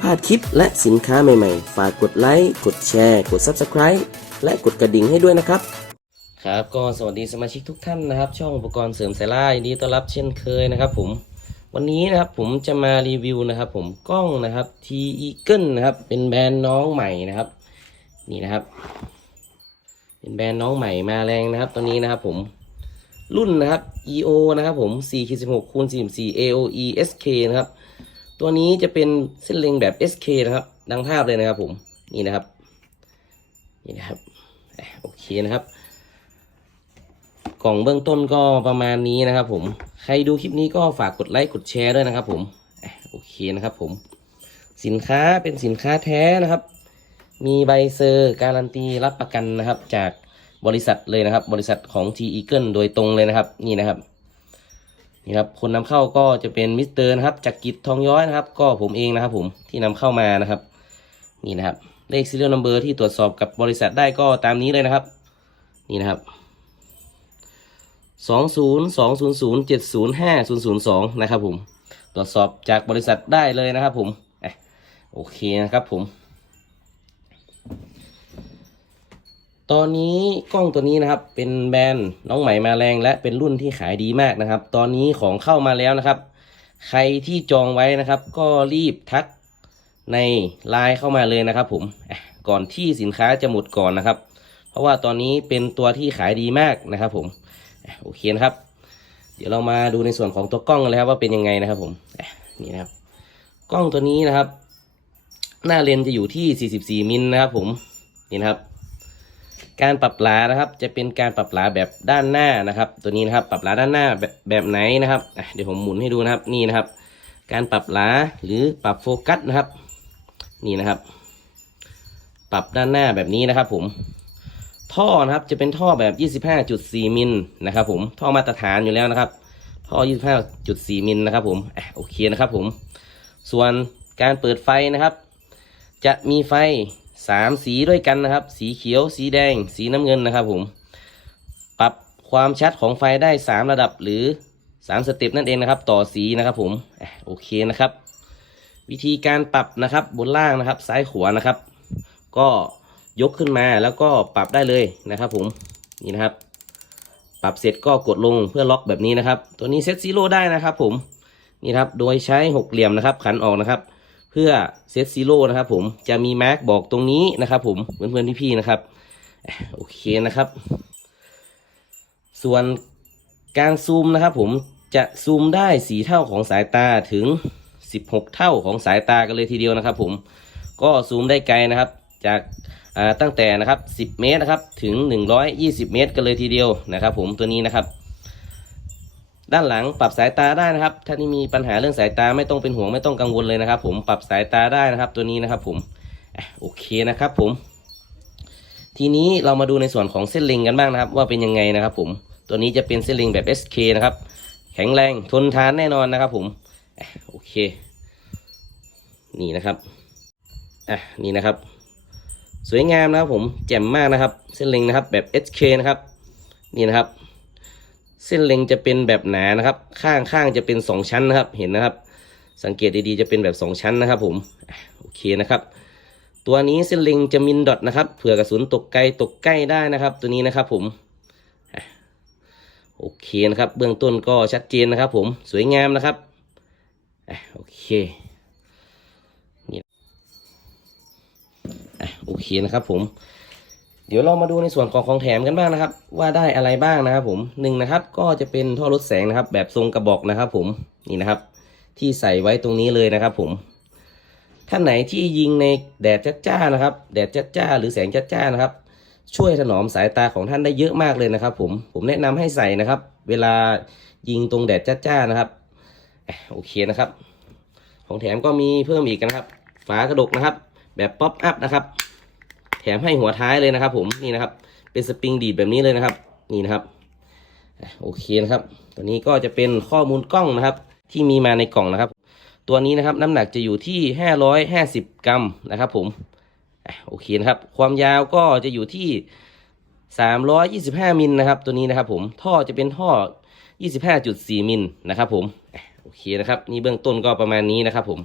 พลาดคลิปและสินค้าใหม่ๆ ฝากกดไลค์ กดแชร์ กด Subscribe และกดกระดิ่งให้ด้วยนะครับ ครับก็สวัสดีสมาชิกทุกท่านนะครับ ช่องอุปกรณ์เสริมสายล่ายินดีต้อนรับเช่นเคยนะครับผม วันนี้นะครับผมจะมารีวิวนะครับผมกล้องนะครับ T Eagle นะครับ เป็นแบรนด์น้องใหม่นะครับ นี่นะครับ เป็นแบรนด์น้องใหม่มาแรงนะครับตัวนี้นะครับผมรุ่นนะครับ EO นะครับผม4 16คูณ44 AOE SK นะครับ ตัวนี้จะเป็นเส้นเล็งแบบ SK นะครับ ดังภาพเลยนะครับผม นี่นะครับ นี่นะครับ โอเคนะครับ กล่องเบื้องต้นก็ประมาณนี้นะครับผม ใครดูคลิปนี้ก็ฝากกดไลค์กดแชร์ด้วยนะครับผม โอเคนะครับผม สินค้าเป็นสินค้าแท้นะครับ มีใบเซอร์การันตีรับประกันนะครับ จากบริษัทเลยนะครับ บริษัทของ T Eagle โดยตรงเลยนะครับ นี่นะครับ นี่ครับคนนำเข้าก็จะเป็นมิสเตอร์นะครับจากกิจทองย้อยนะครับ ก็ผมเองนะครับ ผมที่นำเข้ามานะครับ นี่นะครับ เลข serial number ที่ตรวจสอบกับบริษัทได้ก็ตามนี้เลยนะครับ นี่นะครับสองศูนย์สองศูนย์ศูนย์เจ็ดศูนย์ห้าศูนย์ศูนย์สองนะครับ ผม ตรวจสอบจากบริษัทได้เลยนะครับ ผมอโอเคนะครับผม ตอนนี้กล้องตัวนี้นะครับเป็นแบรนด์น้องใหม่มาแรง และเป็นรุ่นที่ขายดีมากนะครับ ตอนนี้ของเข้ามาแล้วนะครับ ใครที่จองไว้นะครับ ก็รีบทักในไลน์เข้ามาเลยนะครับ ผมก่อนที่สินค้าจะหมดก่อนนะครับ เพราะว่าตอนนี้เป็นตัวที่ขายดีมากนะครับ ผมโอเคนะครับ เดี๋ยวเรามาดูในส่วนของตัวกล้องกันเลยครับว่าเป็นยังไงนะครับ ผมนี่นะครับ กล้องตัวนี้นะครับ หน้าเลนจะอยู่ที่ 44 มิลนะครับ ผมนี่นะครับ การปรับหลานะครับ จะเป็นการปรับหลาแบบด้านหน้านะครับ ตัวนี้นะครับ ปรับหลาด้านหน้าแบบแบบไหนนะครับเดี๋ยวผมหมุนให้ดูนะครับนี่นะครับ การปรับหลาหรือปรับโฟกัสนะครับ นี่นะครับ ปรับด้านหน้าแบบนี้นะครับ ผมท่อนะครับจะเป็นท่อแบบ 25.4 มิลนะครับ ผมท่อมาตรฐานอยู่แล้วนะครับ ท่อ 25.4 มิลนะครับ ผมโอเคนะครับ ผม ส่วนการเปิดไฟนะครับ จะมีไฟ สามสีด้วยกันนะครับ สีเขียว สีแดง สีน้ำเงินนะครับผม ปรับความชัดของไฟได้สามระดับหรือสามสเต็ปนั่นเองนะครับ ต่อสีนะครับผม โอเคนะครับ วิธีการปรับนะครับบนล่างนะครับ ซ้ายขวานะครับ ก็ยกขึ้นมาแล้วก็ปรับได้เลยนะครับผม นี่นะครับ ปรับเสร็จก็กดลงเพื่อล็อกแบบนี้นะครับ ตัวนี้เซตซีโร่ได้นะครับผม นี่ครับ โดยใช้หกเหลี่ยมนะครับ ขันออกนะครับ เพื่อเซตซีโร่นะครับผมจะมีแมาร์กบอกตรงนี้นะครับผมเพื่อนๆพี่ๆนะครับโอเคนะครับ ส่วนการซูมนะครับผมจะซูมได้สีเท่าของสายตาถึง 16 เท่าของสายตากันเลยทีเดียวนะครับ ผมก็ซูมได้ไกลนะครับ จากาตั้งแต่นะครับ 10 เมตรนะครับถึง 120 เมตรกันเลยทีเดียวนะครับ ผมตัวนี้นะครับ ด้านหลังปรับสายตาได้นะครับ ถ้าที่มีปัญหาเรื่องสายตาไม่ต้องเป็นห่วงไม่ต้องกังวลเลยนะครับ ผมปรับสายตาได้นะครับ ตัวนี้นะครับผมโอเคนะครับผม ทีนี้เรามาดูในส่วนของเส้นเล็งกันบ้างนะครับ ว่าเป็นยังไงนะครับ ผมตัวนี้จะเป็นเส้นเล็งแบบ SK นะครับ แข็งแรงทนทานแน่นอนนะครับ ผมโอเค นี่นะครับอะนี่นะครับ สวยงามนะครับผมแจ่มมากนะครับ เส้นเล็งนะครับแบบ SK นะครับ นี่นะครับ เส้นเล็งจะเป็นแบบหนานะครับ ข้างข้างจะเป็นสองชั้นนะครับ เห็นนะครับ สังเกตดีๆจะเป็นแบบสองชั้นนะครับ ผมโอเคนะครับ ตัวนี้เส้นเล็งจะมินดอทนะครับเผื่อกระสุนตกไกลตกใกล้ได้นะครับ ตัวนี้นะครับ ผมโอเคนะครับ เบื้องต้นก็ชัดเจนนะครับ ผมสวยงามนะครับโอเคนี่โอเคนะครับ ผม เดี๋ยวเรามาดูในส่วนของของแถมกันบ้างนะครับ ว่าได้อะไรบ้างนะครับผมหนึ่งนะครับก็จะเป็นท่อลดแสงนะครับ แบบทรงกระบอกนะครับ ผมนี่นะครับ ที่ใส่ไว้ตรงนี้เลยนะครับ ผมท่านไหนที่ยิงในแดดจ้าๆนะครับ แดดจ้าๆหรือแสงจ้าๆนะครับ ช่วยถนอมสายตาของท่านได้เยอะมากเลยนะครับ ผมผมแนะนำให้ใส่นะครับ เวลายิงตรงแดดจ้าๆนะครับโอเคนะครับ ของแถมก็มีเพิ่มอีกนะครับ ฝากระดกนะครับ แบบป๊อปอัพนะครับ แถมให้หัวท้ายเลยนะครับผมนี่นะครับ เป็นสปริงดีดแบบนี้เลยนะครับ นี่นะครับโอเคนะครับ ตัวนี้ก็จะเป็นข้อมูลกล้องนะครับ ที่มีมาในกล่องนะครับ ตัวนี้นะครับน้ำหนักจะอยู่ที่ 550 กรัมนะครับผมโอเคนะครับ ความยาวก็จะอยู่ที่ 325 มิลนะครับ ตัวนี้นะครับ ผมท่อจะเป็นท่อ 25.4 มิลนะครับ ผมโอเคนะครับ นี่เบื้องต้นก็ประมาณนี้นะครับ ผม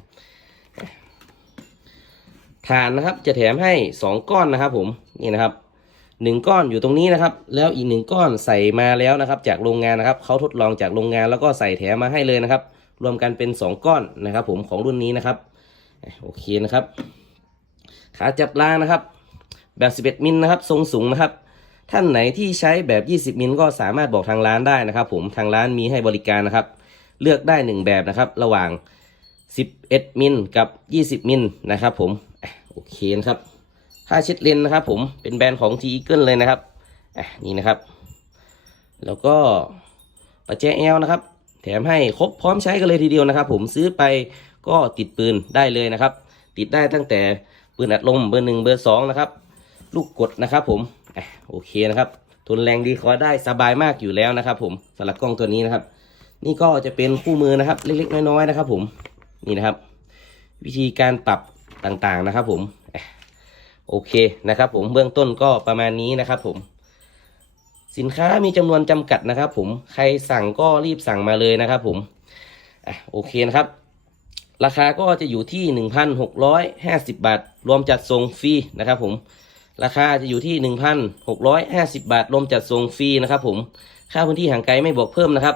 ฐานนะครับจะแถมให้ 2 ก้อนนะครับ ผมนี่นะครับหนึ่งก้อนอยู่ตรงนี้นะครับ แล้วอีกหนึ่งก้อนใส่มาแล้วนะครับ จากโรงงานนะครับเขาทดลองจากโรงงานแล้วก็ใส่แถมมาให้เลยนะครับ รวมกันเป็น 2 ก้อนนะครับ ผมของรุ่นนี้นะครับโอเคนะครับ ขาจับรางนะครับ แบบ 11 มิลนะครับ ทรงสูงนะครับ ท่านไหนที่ใช้แบบ 20 มิลก็สามารถบอกทางร้านได้นะครับ ผมทางร้านมีให้บริการนะครับ เลือกได้ 1 แบบนะครับ ระหว่าง 11 มิลกับ 20 มิลนะครับ ผม โอเคนะครับผ้าเช็ดเลนนะครับ ผมเป็นแบรนด์ของ T Eagle เลยนะครับอะนี่นะครับ แล้วก็ประแจแอลนะครับ แถมให้ครบพร้อมใช้กันเลยทีเดียวนะครับ ผมซื้อไปก็ติดปืนได้เลยนะครับ ติดได้ตั้งแต่ปืนอัดลมเบอร์หนึ่งเบอร์สองนะครับ ลูกกดนะครับ ผมอะโอเคนะครับทนแรงดีคอยได้สบายมากอยู่แล้วนะครับ ผมสำหรับกล้องตัวนี้นะครับ นี่ก็จะเป็นคู่มือนะครับ เล็กๆน้อยๆนะครับ ผมนี่นะครับ วิธีการปรับ ต่างๆนะครับ ผมโอเคนะครับ ผมเบื้องต้นก็ประมาณนี้นะครับ ผม สินค้ามีจำนวนจำกัดนะครับ ผมใครสั่งก็รีบสั่งมาเลยนะครับ ผมอะโอเคนะครับ ราคาก็จะอยู่ที่1,650บาท รวมจัดส่งฟรีนะครับ ผมราคาจะอยู่ที่1,650บาทรวมจัดส่งฟรีนะครับ ผมค่าพื้นที่ห่างไกลไม่บวกเพิ่มนะครับ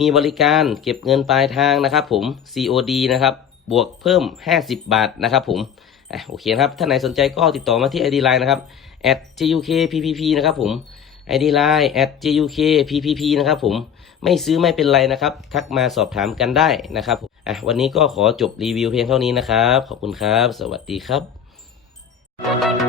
มีบริการเก็บเงินปลายทางนะครับ ผม COD นะครับ บวกเพิ่ม 50 บาทนะครับผมอะโอเคครับ ถ้าไหนสนใจก็ติดต่อมาที่ ID Line นะครับ @jukppp นะครับผม ID Line @jukppp นะครับผม ไม่ซื้อไม่เป็นไรนะครับ ทักมาสอบถามกันได้นะครับผมอะวันนี้ก็ขอจบรีวิวเพียงเท่านี้นะครับ ขอบคุณครับ สวัสดีครับ